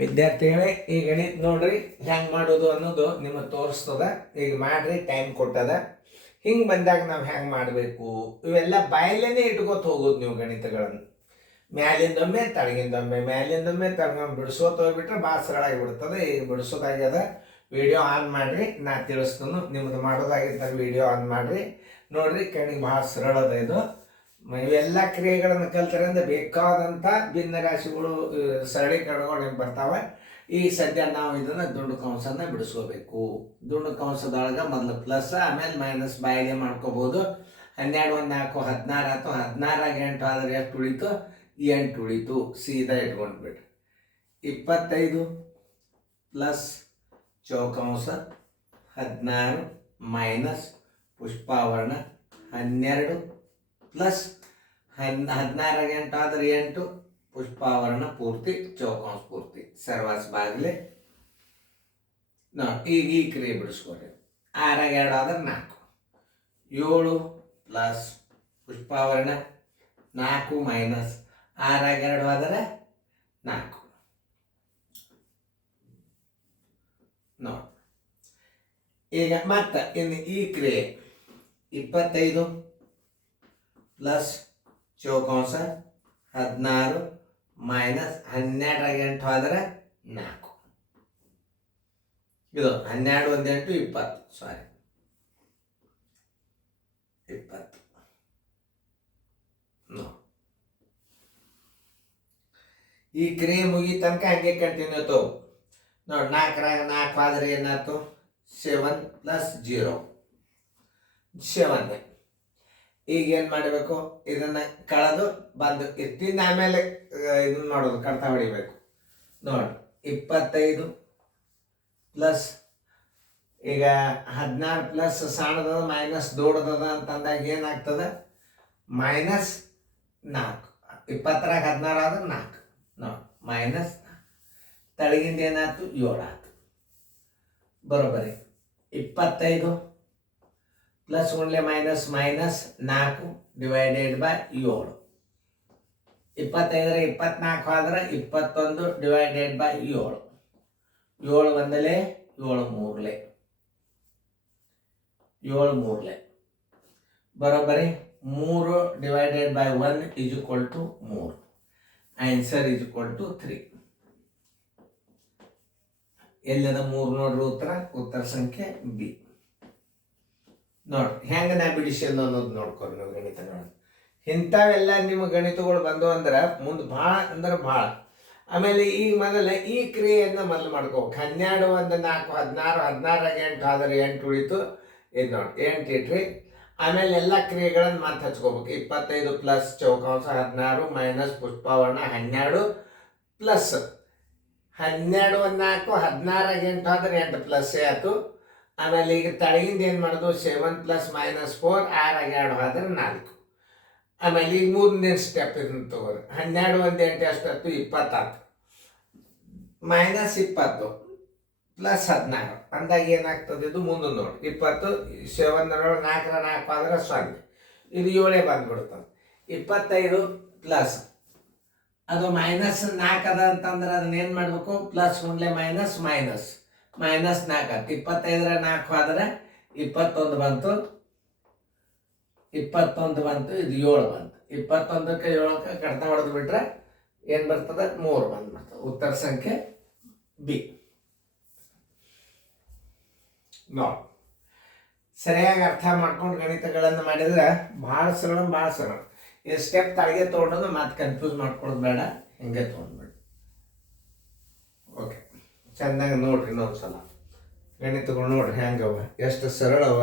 ವಿದ್ಯಾರ್ಥಿಗಳೇ ಈ ಗಣಿತ ನೋಡ್ರಿ ಹೆಂಗೆ ಮಾಡೋದು ಅನ್ನೋದು ನಿಮಗೆ ತೋರಿಸ್ತದ. ಈಗ ಮಾಡ್ರಿ, ಟೈಮ್ ಕೊಟ್ಟದ. ಹಿಂಗೆ ಬಂದಾಗ ನಾವು ಹೆಂಗೆ ಮಾಡಬೇಕು ಇವೆಲ್ಲ ಬಾಯಲ್ಲೇ ಇಟ್ಕೋತ ಹೋಗೋದು ನೀವು ಗಣಿತಗಳನ್ನು. ಮ್ಯಾಲಿಂದೊಮ್ಮೆ ತಳಗಿಂದೊಮ್ಮೆ ಮ್ಯಾಲಿಂದೊಮ್ಮೆ ತಳಗೊಂಡು ಬಿಡಿಸೋತ ಹೋಗ್ಬಿಟ್ರೆ ಭಾಳ ಸರಳ ಆಗಿಬಿಡ್ತದೆ. ಈಗ ಬಿಡಿಸೋದಾಗ್ಯದ. ವಿಡಿಯೋ ಆನ್ ಮಾಡಿರಿ, ನಾ ತಿಳಿಸ್ತಾನು. ನಿಮ್ದು ಮಾಡೋದಾಗಿದ್ದಾಗ ವಿಡಿಯೋ ಆನ್ ಮಾಡಿರಿ, ನೋಡ್ರಿ. ಕಣ್ಣಿಗೆ ಭಾಳ ಸರಳದ ಇದು. ಇವೆಲ್ಲ ಕ್ರಿಯೆಗಳನ್ನು ಕಲ್ತಾರೆ ಅಂದರೆ ಬೇಕಾದಂಥ ಭಿನ್ನ ರಾಶಿಗಳು ಸರಳೀಕರಣಗಳು ಬರ್ತಾವೆ. ಈಗ ಸದ್ಯ ನಾವು ಇದನ್ನು ದುಂಡು ಕಂಸನ ಬಿಡಿಸ್ಕೋಬೇಕು. ದುಂಡು ಕಂಸದೊಳಗೆ ಮೊದಲು ಪ್ಲಸ್, ಆಮೇಲೆ ಮೈನಸ್ ಬಾಯಿಗೆ ಮಾಡ್ಕೋಬೋದು. 12 1 4 16 ಆಯ್ತು. 16 8 ಆದರೆ ಎಷ್ಟು ಉಳಿತು? 8 ಉಳಿತು. ಸೀದಾ ಇಟ್ಕೊಂಡ್ಬಿಟ್ರಿ. 25 ಪ್ಲಸ್ ಚೌಕಂಸ 16 ಮೈನಸ್ ಪುಷ್ಪಾವರಣ 12 ಪ್ಲಸ್ 16 8 ಆದರೆ 8 ಪುಷ್ಪಾವರಣ ಪೂರ್ತಿ ಚೌಕಾಂಶ ಪೂರ್ತಿ ಸರ್ವಾಸ್ ಬಾಗಿಲೆ ಈಗ ಈ ಕ್ರಿಯೆ ಬಿಡಿಸ್ಕೊಡ್ರಿ. 6 2 ಆದರೆ 4 7 ಪ್ಲಸ್ ಪುಷ್ಪಾವರಣ 4 ಮೈನಸ್ 6 2 ಆದರೆ 4 ನೋಡಿ. ಈಗ ಮತ್ತೆ ಇನ್ನು ಈ ಕ್ರಿಯೆ 25 ಪ್ಲಸ್ ಚೌಕಾಂಶ 16 ಮೈನಸ್ 12 8 ಆದರೆ 4. ಇದು 12 1 8 20. ಸಾರಿ 20. ಈ ಕ್ರಿಯೆ ಮುಗಿ ತನಕ ಹಂಗೆ ಕಂಟಿನ್ಯೂ ತಗೋ ನೋಡಿ. 4 4 ಆದರೆ ಏನಾಯ್ತು? 7 ಪ್ಲಸ್ 0 7. ಈಗ ಏನು ಮಾಡಬೇಕು? ಇದನ್ನ ಕಳೆದು ಬಂದು ಎತ್ತಿಂದ ಆಮೇಲೆ ಇದನ್ನ ಮಾಡೋದು, ಕಡ್ತಾ ಹೊಡಿಬೇಕು ನೋಡಿ. 25 ಪ್ಲಸ್ ಈಗ 16 ಪ್ಲಸ್ ಸಣ್ಣದ ಮೈನಸ್ ದೊಡ್ಡದ ಅಂತಂದಾಗ ಏನಾಗ್ತದೆ? ಮೈನಸ್ 4. 20 16 ಆದ್ರೆ 4 ನೋಡಿ, ಮೈನಸ್ 4. ತಳಗಿಂದ ಏನಾಯ್ತು? 7 ಆಯ್ತು. ಬರೋಬ್ಬರಿ 25 ಪ್ಲಸ್ ಒನ್ಲೆ ಮೈನಸ್ ಮೈನಸ್ 4 ಡಿವೈಡೆಡ್ ಬೈ 7. 25 24 ಆದರೆ 21 ಡಿವೈಡೆಡ್ ಬೈ 7. 7 ಒಂದಲೇ 7 ಮೂರಲೆ 7 ಮೂರಲೆ ಬರೋಬ್ಬರಿ 3 divided by 1 is equal to 3. Answer is equal to 3. ಎಲ್ಲದ 3 ನೋಡ್ರಿ ಉತ್ತರ ಸಂಖ್ಯೆ ಬಿ. ನೋಡಿ ಹೆಂಗೆ ನಾ ಬಿಡಿಸಿಲ್ಲ ಅನ್ನೋದು ನೋಡ್ಕೊರಿ ನೀವು ಗಣಿತಗಳು. ಇಂಥವೆಲ್ಲ ನಿಮ್ಮ ಗಣಿತಗಳು ಬಂದು ಅಂದ್ರೆ ಮುಂದೆ ಭಾಳ ಅಂದ್ರೆ ಭಾಳ. ಆಮೇಲೆ ಈಗ ಮೊದಲ ಈ ಕ್ರಿಯೆಯನ್ನು ಮೊದಲು ಮಾಡ್ಕೋಬೇಕು. 12 1 4 16 16 8 ಆದರೆ 8 ಉಳಿತು. ಇದು ನೋಡಿ 8 ಇಟ್ರಿ. ಆಮೇಲೆ ಎಲ್ಲ ಕ್ರಿಯೆಗಳನ್ನು ಮತ್ತೆ ಹಚ್ಕೋಬೇಕು. 25 ಪ್ಲಸ್ ಚೌಕಾಂಶ 16 ಮೈನಸ್ ಪುಷ್ಪಾವರಣ 12 ಪ್ಲಸ್ 12 1 4 16 8 ಆದರೆ 8 ಪ್ಲಸ್ ಆಯಿತು. ಆಮೇಲೆ ಈಗ ತಳಗಿಂದ ಏನು ಮಾಡೋದು? 7 ಪ್ಲಸ್ ಮೈನಸ್ 4 6 2 ಆದರೆ 4. ಆಮೇಲೆ ಈಗ 3ನೇ ಸ್ಟೆಪ್ ಇದನ್ನು ತಗೋರಿ. 12 1 8 ಎಷ್ಟಾಯ್ತು? 20 ಆಯ್ತು. ಮೈನಸ್ 20 ಪ್ಲಸ್ 16 ಅಂದಾಗ ಏನಾಗ್ತದೆ? ಇದು ಮುಂದೆ ನೋಡಿ. 20 7 4 4 ಆದರೆ 0. ಇದು 7 ಬಂದ್ಬಿಡ್ತದೆ. 25 ಪ್ಲಸ್ ಅದು ಮೈನಸ್ 4 ಅದ ಅಂತಂದ್ರೆ ಅದನ್ನ ಏನು ಮಾಡಬೇಕು? ಪ್ಲಸ್ ಒನ್ಲೆ ಮೈನಸ್ ಮೈನಸ್ ಮೈನಸ್ 4 ಆಯ್ತು. 25 4 ಆದರೆ 21 ಬಂತು. 21 ಬಂತು. ಇದು 7 ಬಂತು. 21ಕ್ಕೆ 7ಕ್ಕೆ ಕಡ್ತಾ ಹೊಡೆದು ಬಿಟ್ರೆ ಏನು ಬರ್ತದೆ? 3 ಬಂದ್ಬಿಡ್ತದೆ. ಉತ್ತರ ಸಂಖ್ಯೆ ಬಿ. ನೋಡಿ, ಸರಿಯಾಗಿ ಅರ್ಥ ಮಾಡ್ಕೊಂಡು ಗಣಿತಗಳನ್ನು ಮಾಡಿದ್ರೆ ಭಾಳ ಸರಳ. ಈ ಸ್ಟೆಪ್ ತಳಗೆ ತೊಗೊಂಡು ಮತ್ತೆ ಕನ್ಫ್ಯೂಸ್ ಮಾಡ್ಕೊಳ್ಳೋದು ಬೇಡ, ಹಿಂಗೆ ತೊಗೊಂಡ್ಬೇಡಿ. ಓಕೆ, ಚೆಂದಾಗಿ ನೋಡ್ರಿ ಇನ್ನೊಂದ್ಸಲ ಗಣಿತಗಳು ನೋಡ್ರಿ ಹೆಂಗವ, ಎಷ್ಟು ಸರಳವ.